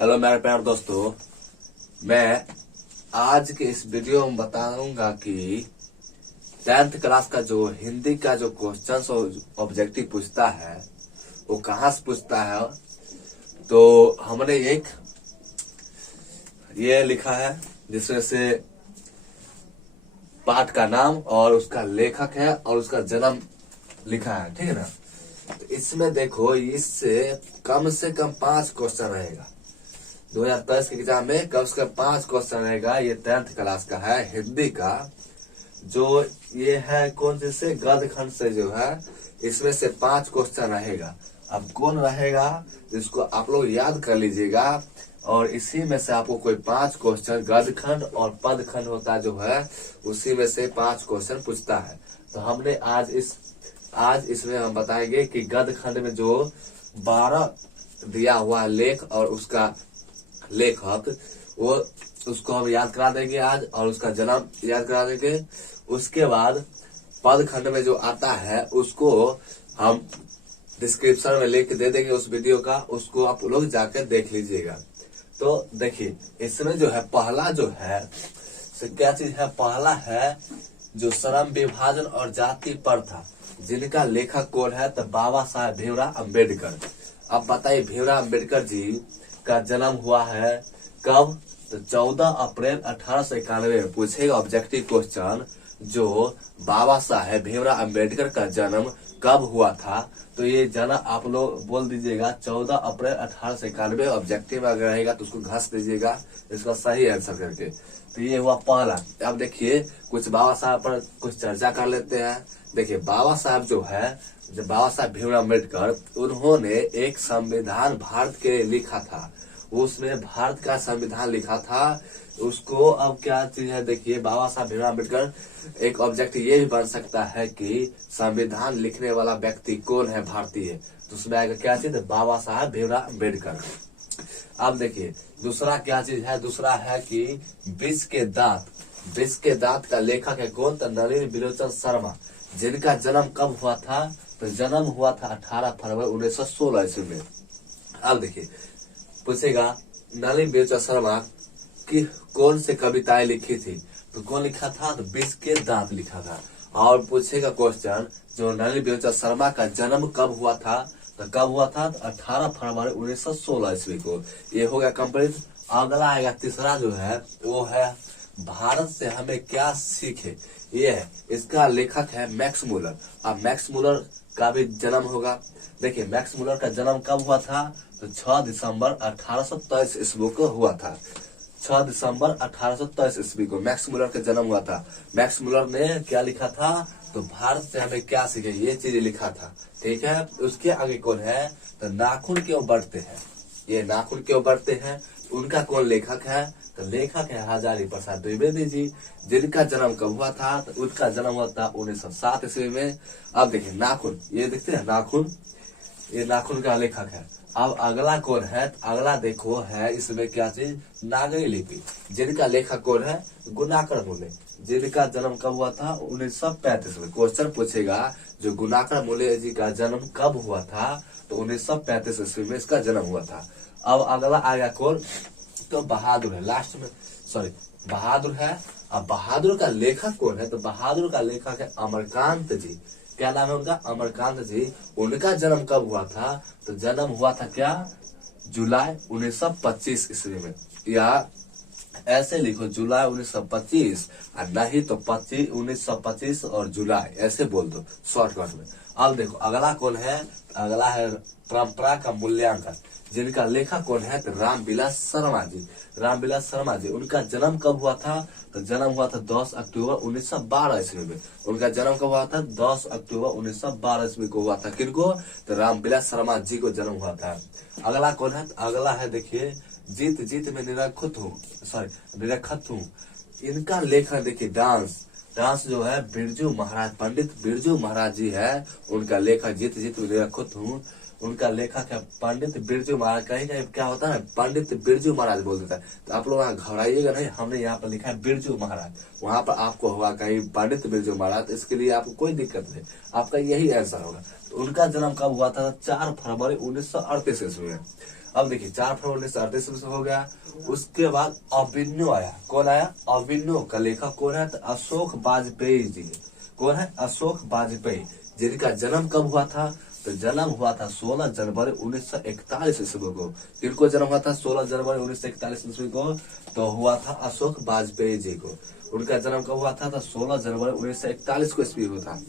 Hello मेरे प्यारे दोस्तों, मैं आज के इस वीडियो में बताऊंगा कि 10th क्लास का जो हिंदी का जो क्वेश्चन और ऑब्जेक्टिव पूछता है वो कहाँ से पूछता है। तो हमने एक ये लिखा है जिसमें से पाठ का नाम और उसका लेखक है और उसका जन्म लिखा है, ठीक है ना। तो इसमें देखो, इससे कम से कम 5 क्वेश्चन रहेगा। 2023 के एग्जाम में कम से कम 5 क्वेश्चन रहेगा। ये 10th क्लास का है हिंदी का, जो ये है कौन से गद्य खंड से जो है, इसमें से 5 क्वेश्चन रहेगा। अब कौन रहेगा इसको आप लोग याद कर लीजिएगा, और इसी में से आपको कोई 5 क्वेश्चन गद्य खंड और पद खंड होता जो है, उसी में से 5 क्वेश्चन पूछता है। तो हमने आज इसमें हम बताएंगे कि गद्य खंड में जो 12 दिया हुआ लेख और उसका लेखक, वो उसको हम याद करा देंगे आज, और उसका जन्म याद करा देंगे। उसके बाद पद खंड में जो आता है उसको हम डिस्क्रिप्शन में लिंक दे देंगे उस वीडियो का, उसको आप लोग जाकर देख लीजिएगा। तो देखिए, इसमें जो है पहला जो है क्या चीज है, पहला है जो श्रम विभाजन और जाति प्रथा, जिनका लेखक कौन है, तो बाबा साहेब भीमराव अम्बेडकर। अब बताइए, भीमराव अम्बेडकर जी का जन्म हुआ है कब, तो 14 अप्रैल 1891 में पूछेगा ऑब्जेक्टिव क्वेश्चन, जो बाबा साहेब भीमराव अम्बेडकर का जन्म कब हुआ था। तो ये जन्म आप लोग बोल दीजिएगा 14 अप्रैल 1891। ऑब्जेक्टिव में अगर रहेगा तो उसको घस दीजिएगा इसका सही आंसर करके। तो ये हुआ पहला। अब देखिए, कुछ बाबा साहब पर कुछ चर्चा कर लेते हैं। देखिए, बाबा साहब जो है, जब बाबा साहब भीमराव अम्बेडकर, उन्होंने एक संविधान भारत के लिए लिखा था। उसमें भारत का संविधान लिखा था उसको। अब क्या चीज है, देखिए, बाबा साहब भीमराव अम्बेडकर, एक ऑब्जेक्ट ये भी बन सकता है कि संविधान लिखने वाला व्यक्ति कौन है भारतीय, तो उसमें आएगा क्या चीज, बाबा साहब भीमराव अम्बेडकर। अब देखिए, दूसरा क्या चीज है, दूसरा है कि विष के दांत का लेखक है कौन, तो नलिनी बिलोचन शर्मा, जिनका जन्म कब हुआ था, तो जन्म हुआ था 18 फरवरी 1916 ईस्वी में। अब देखिए, पूछेगा नलिनी बिलोचन शर्मा की कौन से कविताएं लिखी थी, तो कौन लिखा था, तो विष के दांत लिखा था। और पूछेगा क्वेश्चन, जो नलिनी बिलोचन शर्मा का जन्म कब हुआ था, तो कब हुआ था, तो 18 फरवरी 1916 ईस्वी को। ये हो गया कंप्लीट। अगला आएगा तीसरा जो है, वो है भारत से हमें क्या सीखे। ये है, इसका लेखक है मैक्स मुलर। अब मैक्स मुलर का भी जन्म होगा। देखिए, मैक्स मुलर का जन्म कब हुआ था, तो 6 दिसंबर 1823 ईस्वी को हुआ था। 6 दिसंबर 1823 ईस्वी को मैक्स मुलर का जन्म हुआ था। मैक्स मुलर ने क्या लिखा था, तो भारत से हमें क्या सीखे, ये चीज लिखा था, ठीक है। उसके आगे कौन है, तो नाखून क्यों बढ़ते हैं, ये नाखून क्यों बढ़ते हैं, उनका कौन लेखक है, तो लेखक है हजारी प्रसाद द्विवेदी जी, जिनका जन्म कब हुआ था, तो उनका जन्म हुआ था 1907 ईस्वी में। अब देखिए, नाखून, ये देखते हैं नाखून, ये नाखून का लेखक है। अब अगला कौन है, तो अगला देखो है इसमें क्या चीज, नागरी लिपि, जिनका लेखक कौन है, गुणाकर मूल्य, जिनका जन्म कब हुआ था, 1935 में। क्वेश्चन पूछेगा जो गुणाकर मूल्य जी का जन्म कब हुआ था, तो 1935 ईस्वी में इसका जन्म हुआ था। अब अगला आएगा कौन, तो बहादुर है, लास्ट में, सॉरी, बहादुर है। अब बहादुर का लेखक कौन है, तो बहादुर का लेखक है अमरकांत जी। क्या नाम है उनका, अमरकांत जी। उनका जन्म कब हुआ था, तो जन्म हुआ था क्या, जुलाई 1925 ईस्वी में। या ऐसे लिखो, जुलाई 1925, और नहीं तो 1925 और जुलाई, ऐसे बोल दो शॉर्टकट में। अब देखो, अगला कौन है, अगला है परंपरा का मूल्यांकन, जिनका लेखक कौन है, तो रामविलास शर्मा जी। रामविलास शर्मा जी, उनका जन्म कब हुआ था, तो जन्म हुआ था 10 अक्टूबर 1912 ईस्वी में। उनका जन्म कब हुआ था, 10 अक्टूबर 1912 ईस्वी को हुआ था। किनको, तो रामविलास शर्मा जी को जन्म हुआ था। अगला कौन है, अगला है देखिए, जीत जीत में निरखत हूँ, इनका लेखन देखिए, डांस जो है बिरजू महाराज, पंडित बिरजू महाराज जी है, उनका लेखक जीत जीत में निरखत हूँ। उनका लेखक है पंडित बिरजू महाराज। कहीं कहीं क्या होता है पंडित बिरजू महाराज बोल देता है, तो आप लोग यहाँ घबराइएगा नहीं, हमने यहाँ पर लिखा है बिरजू महाराज, वहां पर आपको होगा कहीं पंडित बिरजू महाराज, इसके लिए आपको कोई दिक्कत नहीं, आपका यही आंसर होगा। तो उनका जन्म कब हुआ था? 4 फरवरी 1938 ईस्वी में। अब देखिए 4 फरवरी 1938 ईस्वी हो गया। उसके बाद अभिनव आया। कौन आया? अभिनव का लेखक कौन है? तो अशोक वाजपेयी जी। कौन है? अशोक वाजपेयी, जिनका जन्म कब हुआ था? तो जन्म हुआ था 16 जनवरी 1941 ईस्वी को। किनको जन्म हुआ था? 16 जनवरी 1941 ईस्वी को तो हुआ था अशोक वाजपेयी जी को। उनका जन्म कब हुआ था? तो 16 जनवरी 1941 को ईस्वी हुआ था।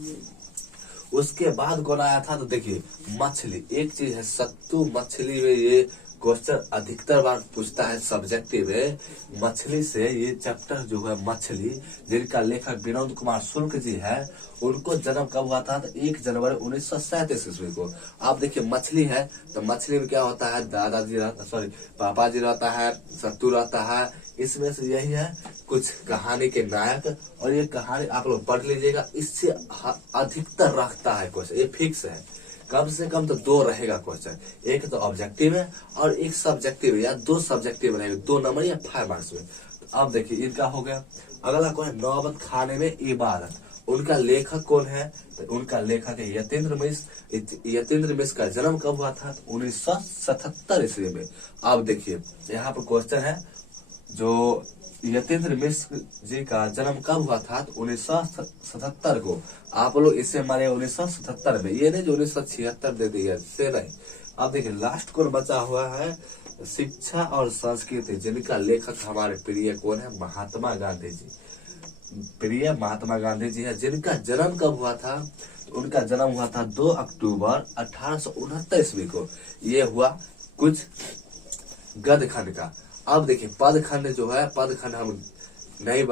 उसके बाद कौन आया था? तो देखिए मछली, एक चीज है सत्तू मछली में ये क्वेश्चन अधिकतर बार पूछता है सब्जेक्टिव है। मछली से ये चैप्टर जो है मछली, जिनका लेखक विनोद कुमार शुक्ल जी है, उनको जन्म कब हुआ था? तो 1 जनवरी 1937 ईस्वी को। आप देखिए मछली है तो मछली में क्या होता है? दादाजी रहता, सॉरी पापा जी रहता है, सत्तू रहता है, इसमें से यही है कुछ कहानी के नायक। और ये कहानी आप लोग पढ़ लीजिएगा, इससे अधिकतर रखता है क्वेश्चन, ये फिक्स है। कम से कम तो 2 रहेगा क्वेश्चन, एक तो ऑब्जेक्टिव है और एक सब्जेक्टिव है, या 2 सब्जेक्टिव रहेगा, 2 नंबर या 5 मार्क्स में। तो अब देखिए इनका हो गया। अगला कौन है? नौबत खाने में इबादत। उनका लेखक कौन है? तो उनका लेखक है यतीन्द्र मिश्र। यतीन्द्र मिश्र का जन्म कब हुआ था? 1977 ईस्वी में। अब देखिए यहाँ पर क्वेश्चन है, जो यतीन्द्र मिश्र जी का जन्म कब हुआ था? तो 1977 को। आप लोग इससे हमारे 1977 में, ये नहीं जो 1976 दे दिया, से नहीं। अब देखिए लास्ट कौन बचा हुआ है? शिक्षा और संस्कृति, जिनका लेखक हमारे प्रिय कौन है? महात्मा गांधी जी। प्रिय महात्मा गांधी जी है। जिनका जन्म कब हुआ था? तो उनका जन्म हुआ था 2 अक्टूबर 1869 ईस्वी को। ये हुआ कुछ गद खंड का। अब देखिए पद खंड जो है, पद खंड हम नहीं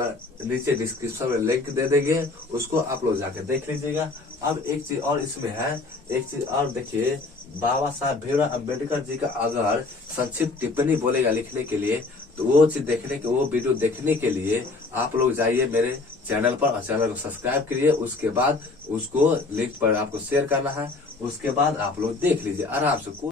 नीचे डिस्क्रिप्शन में लिंक दे देंगे, उसको आप लोग जाके देख लीजिएगा। अब एक चीज और इसमें है, एक चीज और देखिए, बाबा साहब भीमराव अम्बेडकर जी का अगर संक्षिप्त टिप्पणी बोलेगा लिखने के लिए, तो वो चीज देखने के, वो वीडियो देखने के लिए आप लोग जाइए मेरे चैनल पर और चैनल को सब्सक्राइब करिए। उसके बाद उसको लिंक पर आपको शेयर करना है, उसके बाद आप लोग देख लीजिए आराम से।